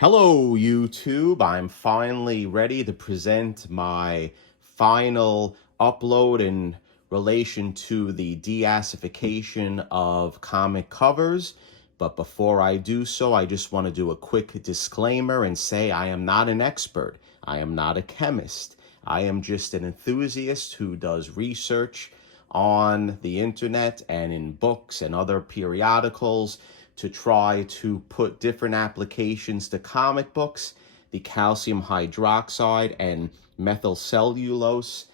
Hello, YouTube. I'm finally ready to present my final upload in relation to the deacidification of comic covers. But before I do so, I just want to do a quick disclaimer and say I am not an expert. I am not a chemist. I am just an enthusiast who does research on the internet and in books and other periodicals to try to put different applications to comic books. The calcium hydroxide and methyl cellulose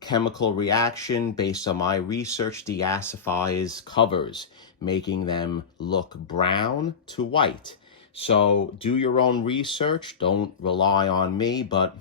chemical reaction, based on my research, deacidifies covers, making them look brown to white. So do your own research. Don't rely on me, but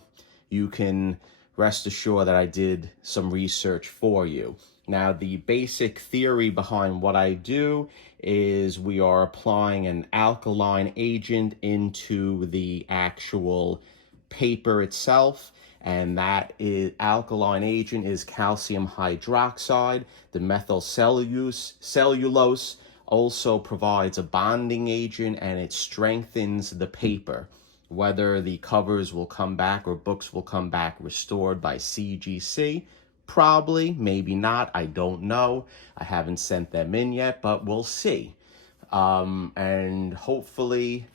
you can rest assured that I did some research for you. Now, the basic theory behind what I do is we are applying an alkaline agent into the actual paper itself, and that alkaline agent is calcium hydroxide. The methyl cellulose also provides a bonding agent, and it strengthens the paper. Whether the covers will come back or books will come back restored by CGC, probably, maybe not, I don't know. I haven't sent them in yet, but we'll see. And hopefully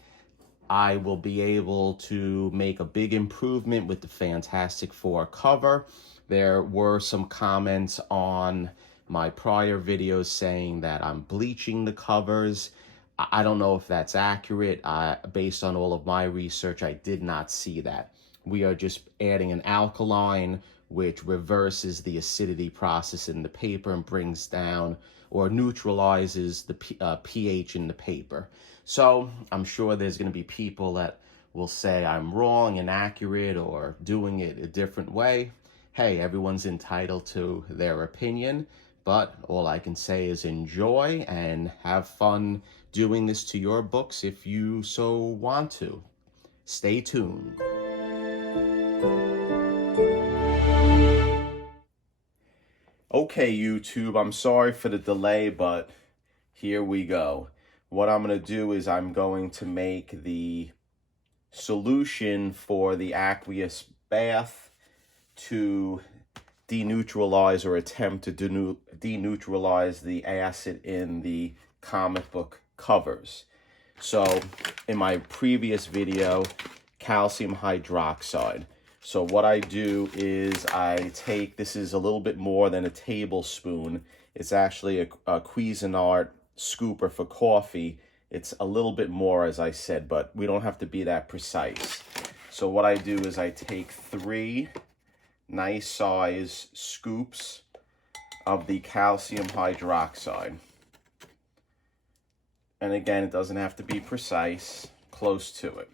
I will be able to make a big improvement with the Fantastic Four cover. There were some comments on my prior videos saying that I'm bleaching the covers. I don't know if that's accurate. Based on all of my research, I did not see that. We are just adding an alkaline, which reverses the acidity process in the paper and brings down or neutralizes the pH in the paper. So I'm sure there's going to be people that will say I'm wrong, inaccurate, or doing it a different way. Hey, everyone's entitled to their opinion, but all I can say is enjoy and have fun doing this to your books if you so want to. Stay tuned. Okay, YouTube, I'm sorry for the delay, but here we go. What I'm going to do is I'm going to make the solution for the aqueous bath to deneutralize or attempt to deneutralize the acid in the comic book covers. So in my previous video, calcium hydroxide. So what I do is I take, this is a little bit more than a tablespoon. It's actually a Cuisinart scooper for coffee. It's a little bit more, as I said, but we don't have to be that precise. So what I do is I take 3 nice size scoops of the calcium hydroxide. And again, it doesn't have to be precise, close to it.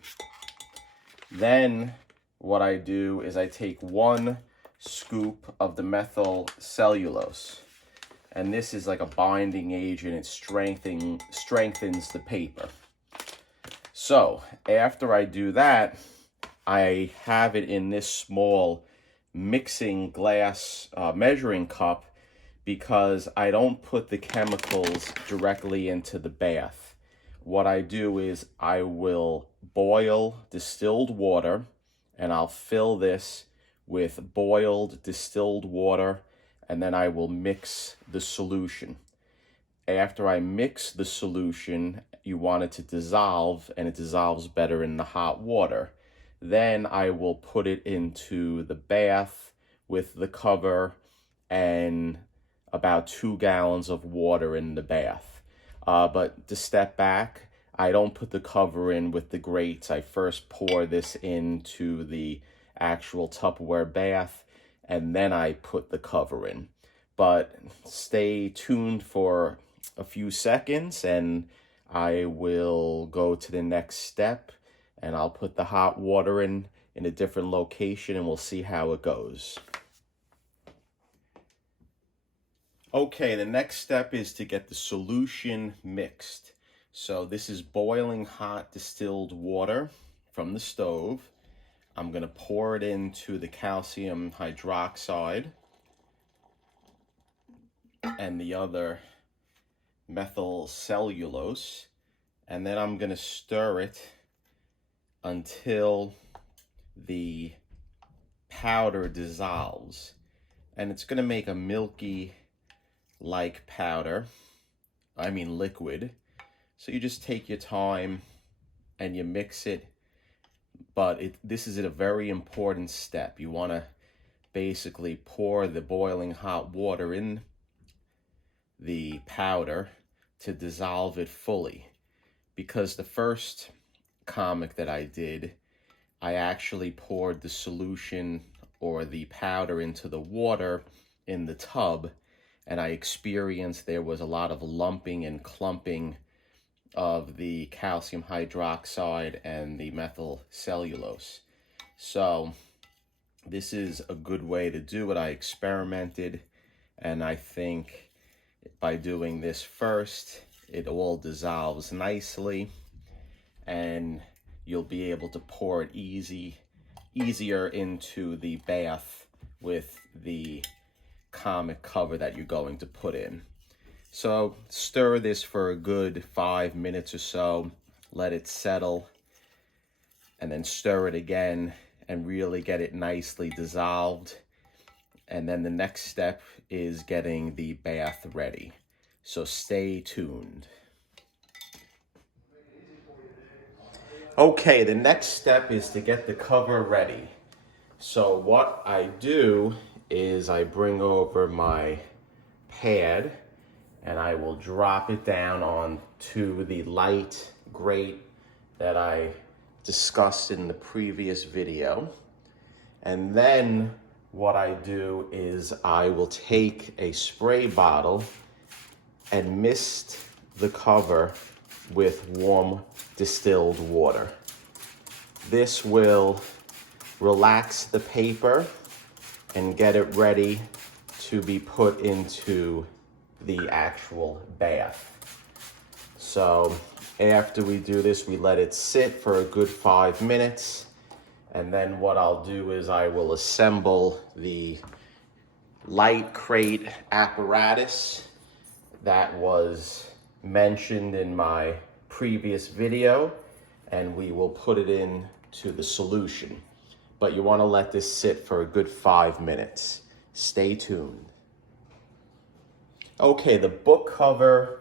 Then what I do is I take 1 scoop of the methyl cellulose. And this is like a binding agent. It strengthens the paper. So after I do that, I have it in this small mixing glass measuring cup, because I don't put the chemicals directly into the bath. What I do is I will boil distilled water, and I'll fill this with boiled distilled water, and then I will mix the solution. After I mix the solution, you want it to dissolve, and it dissolves better in the hot water. Then I will put it into the bath with the cover and about 2 gallons of water in the bath. But to step back, I don't put the cover in with the grates. I first pour this into the actual Tupperware bath, and then I put the cover in. But stay tuned for a few seconds, and I will go to the next step, and I'll put the hot water in a different location, and we'll see how it goes. Okay, the next step is to get the solution mixed. So this is boiling hot distilled water from the stove. I'm going to pour it into the calcium hydroxide and the other methyl cellulose, and then I'm going to stir it until the powder dissolves. And it's going to make a milky like powder, liquid. So you just take your time and you mix it, but this is a very important step. You want to basically pour the boiling hot water in the powder to dissolve it fully, because the first comic that I did, I actually poured the solution or the powder into the water in the tub, and I experienced there was a lot of lumping and clumping of the calcium hydroxide and the methyl cellulose. So this is a good way to do it. I experimented, and I think by doing this first, it all dissolves nicely, and you'll be able to pour it easier into the bath with the comic cover that you're going to put in. So stir this for a good 5 minutes or so, let it settle, and then stir it again and really get it nicely dissolved. And then the next step is getting the bath ready. So stay tuned. Okay, the next step is to get the cover ready. So what I do is I bring over my pad and I will drop it down onto the light grate that I discussed in the previous video. And then what I do is I will take a spray bottle and mist the cover with warm distilled water. This will relax the paper and get it ready to be put into the actual bath. So after we do this, we let it sit for a good 5 minutes. And then what I'll do is I will assemble the light crate apparatus that was mentioned in my previous video, and we will put it into the solution. But you want to let this sit for a good 5 minutes. Stay tuned. Okay, the book cover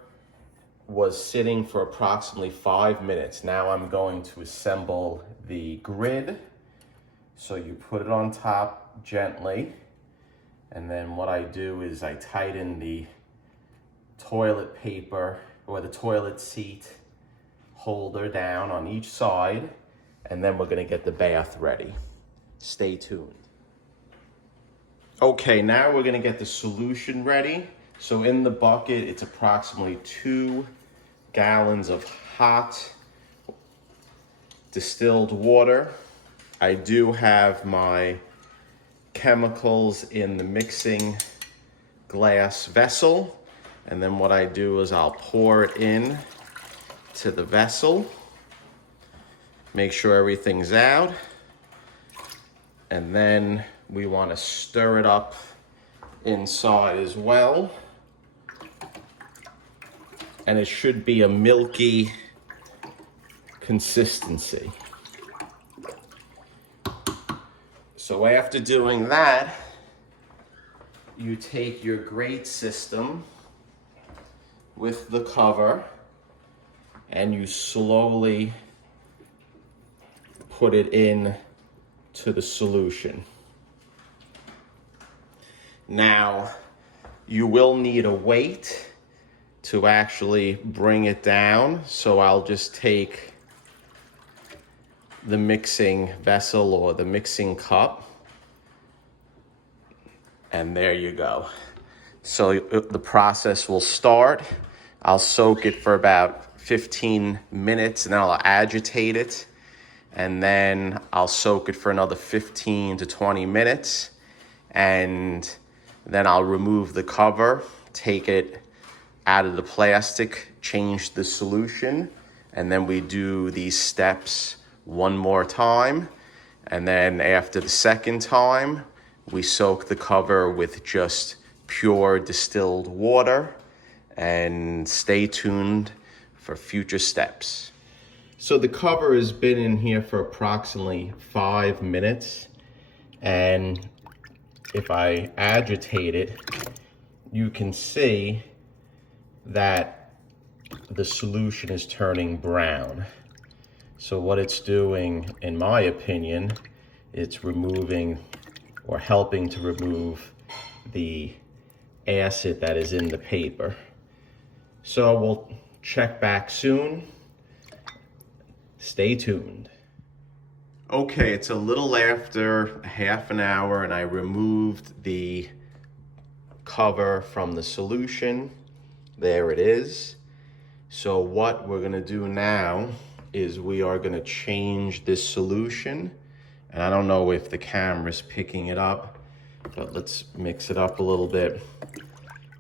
was sitting for approximately 5 minutes. Now I'm going to assemble the grid. So you put it on top gently, and then what I do is I tighten the toilet paper or the toilet seat holder down on each side, and then we're going to get the bath ready. Stay tuned. Okay, now we're going to get the solution ready. So in the bucket, it's approximately 2 gallons of hot distilled water. I do have my chemicals in the mixing glass vessel. And then what I do is I'll pour it in to the vessel. Make sure everything's out. And then we want to stir it up inside as well. And it should be a milky consistency. So after doing that, you take your grate system with the cover and you slowly put it in to the solution. Now, you will need a weight to actually bring it down, so I'll just take the mixing vessel or the mixing cup, and there you go. So the process will start. I'll soak it for about 15 minutes and then I'll agitate it, and then I'll soak it for another 15 to 20 minutes, and then I'll remove the cover, take it out of the plastic, change the solution, and then we do these steps one more time. And then after the second time, we soak the cover with just pure distilled water, and stay tuned for future steps. So the cover has been in here for approximately 5 minutes, and if I agitate it, you can see that the solution is turning brown. So what it's doing, in my opinion, it's removing or helping to remove the acid that is in the paper. So we'll check back soon. Stay tuned. Okay, it's a little after half an hour and I removed the cover from the solution. There it is. So what we're gonna do now is we are gonna change this solution. And I don't know if the camera's picking it up, but let's mix it up a little bit.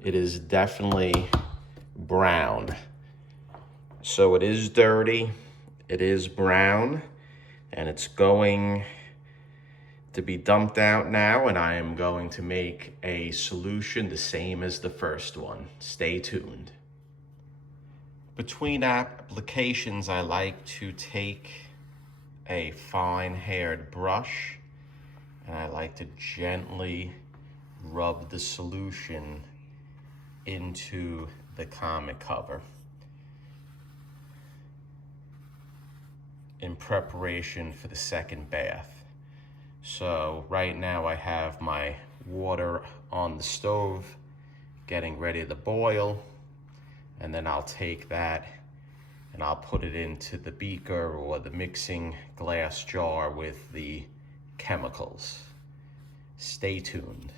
It is definitely brown. So it is dirty, it is brown, and it's going to be dumped out now, and I am going to make a solution the same as the first one. Stay tuned. Between applications, I like to take a fine-haired brush and I like to gently rub the solution into the comic cover in preparation for the second bath. So right now I have my water on the stove getting ready to boil, and then I'll take that and I'll put it into the beaker or the mixing glass jar with the chemicals. Stay tuned.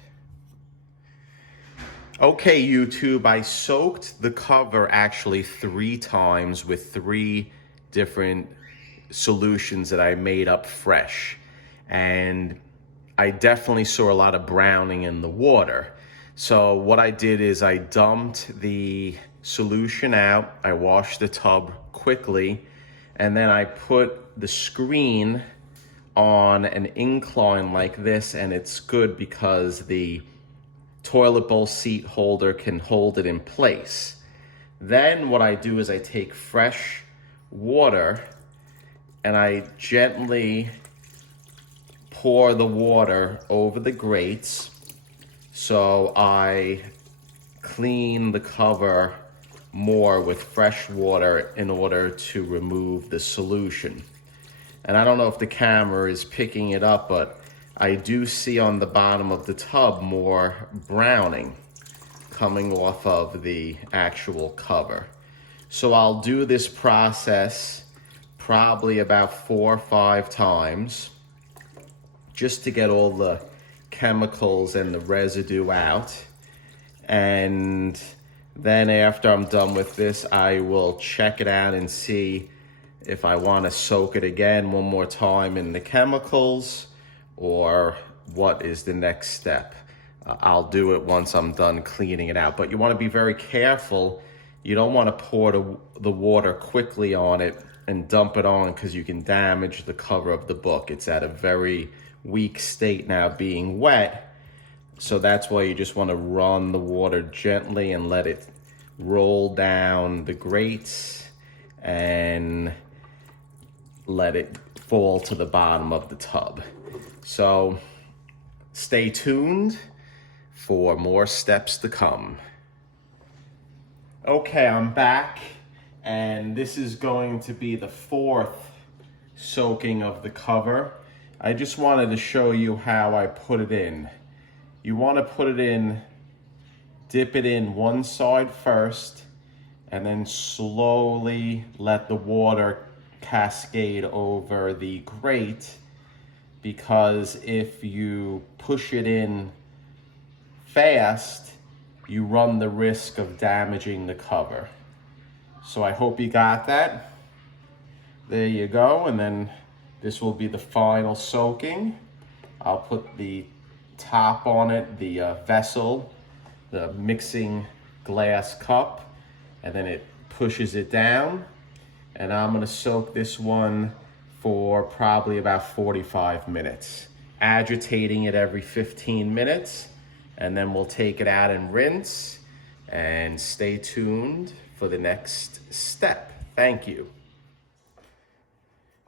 Okay, YouTube, I soaked the cover actually 3 times with 3 different solutions that I made up fresh. And I definitely saw a lot of browning in the water. So what I did is I dumped the solution out, I washed the tub quickly, and then I put the screen on an incline like this, and it's good because the toilet bowl seat holder can hold it in place. Then what I do is I take fresh water and I gently pour the water over the grates, so I clean the cover more with fresh water in order to remove the solution. And I don't know if the camera is picking it up, but I do see on the bottom of the tub more browning coming off of the actual cover. So I'll do this process probably about 4 or 5 times just to get all the chemicals and the residue out. And then after I'm done with this, I will check it out and see if I want to soak it again one more time in the chemicals or what is the next step. I'll do it once I'm done cleaning it out. But you want to be very careful. You don't want to pour the water quickly on it and dump it on, because you can damage the cover of the book. It's at a very weak state now, being wet. So that's why you just want to run the water gently and let it roll down the grates and let it fall to the bottom of the tub. So stay tuned for more steps to come. Okay, I'm back, and this is going to be the 4th soaking of the cover. I just wanted to show you how I put it in. You want to put it in, dip it in one side first, and then slowly let the water cascade over the grate, because if you push it in fast, you run the risk of damaging the cover. So I hope you got that. There you go, and then this will be the final soaking. I'll put the top on it, the vessel, the mixing glass cup, and then it pushes it down. And I'm gonna soak this one for probably about 45 minutes, agitating it every 15 minutes, and then we'll take it out and rinse, and stay tuned for the next step. Thank you.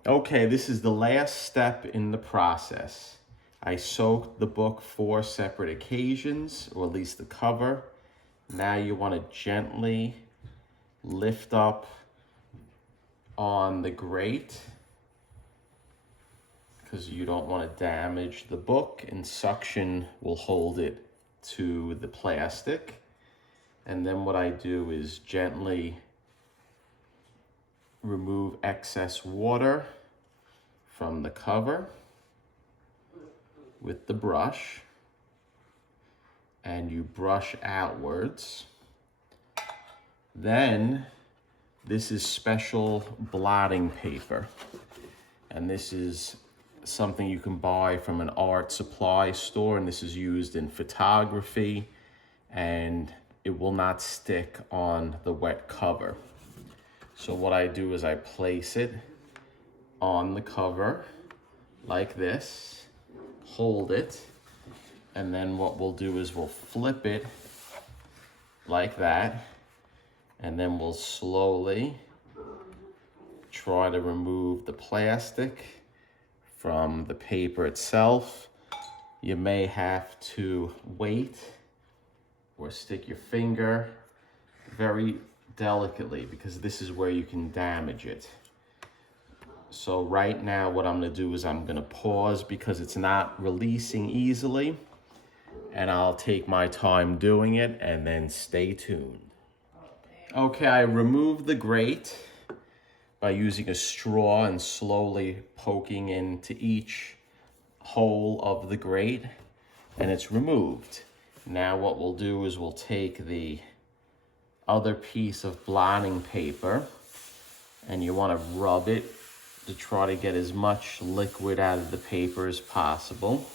Okay, this is the last step in the process. I soaked the book 4 separate occasions, or at least the cover. Now you want to gently lift up on the grate because you don't want to damage the book, and suction will hold it to the plastic. And then what I do is gently remove excess water from the cover with the brush, and you brush outwards. Then this is special blotting paper, and this is something you can buy from an art supply store, and this is used in photography, and it will not stick on the wet cover. So what I do is I place it on the cover like this, hold it, and then what we'll do is we'll flip it like that, and then we'll slowly try to remove the plastic from the paper itself. You may have to wait or stick your finger very delicately because this is where you can damage it. So right now what I'm going to do is I'm going to pause because it's not releasing easily, and I'll take my time doing it, and then stay tuned. Okay, I removed the grate by using a straw and slowly poking into each hole of the grate, and it's removed. Now what we'll do is we'll take the other piece of blotting paper, and you want to rub it to try to get as much liquid out of the paper as possible.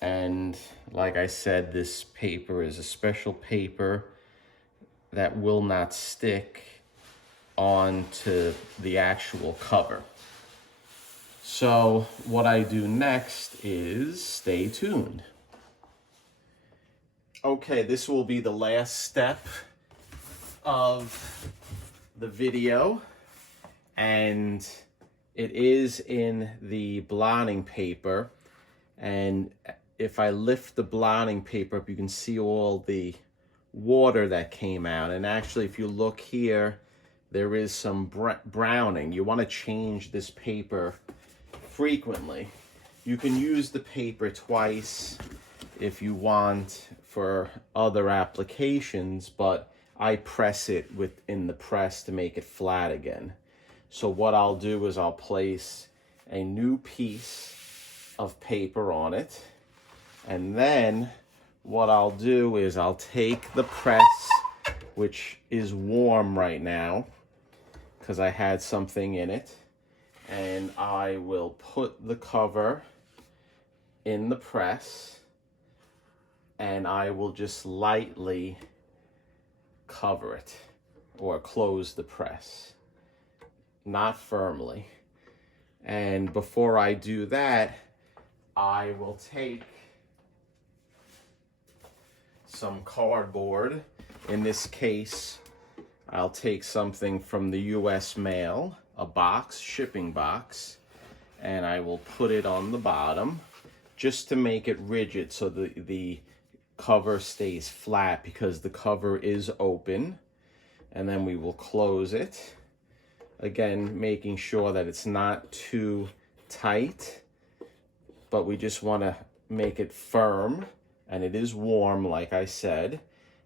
And like I said, this paper is a special paper that will not stick onto the actual cover. So what I do next is stay tuned. Okay, this will be the last step of the video, and it is in the blotting paper. And if I lift the blotting paper up, you can see all the water that came out. And actually, if you look here, there is some browning. You want to change this paper frequently. You can use the paper twice if you want for other applications, but I press it within the press to make it flat again. So what I'll do is I'll place a new piece of paper on it, and then what I'll do is I'll take the press, which is warm right now because I had something in it, and I will put the cover in the press, and I will just lightly cover it or close the press, not firmly. And before I do that, I will take some cardboard. In this case, I'll take something from the US mail, a box, shipping box, and I will put it on the bottom just to make it rigid so the cover stays flat, because the cover is open. And then we will close it, again making sure that it's not too tight, but we just want to make it firm, and it is warm like I said.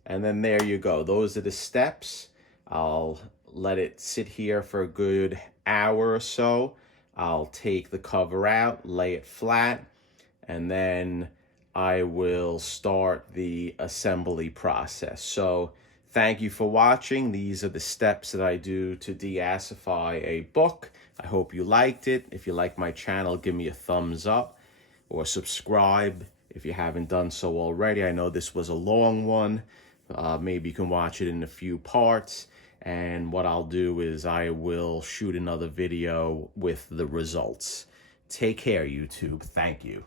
And then there you go, those are the steps. I'll let it sit here for a good hour or so. I'll take the cover out, lay it flat, and then I will start the assembly process. So thank you for watching. These are the steps that I do to deacidify a book. I hope you liked it. If you like my channel, give me a thumbs up or subscribe if you haven't done so already. I know this was a long one. Maybe you can watch it in a few parts. And what I'll do is I will shoot another video with the results. Take care, YouTube. Thank you.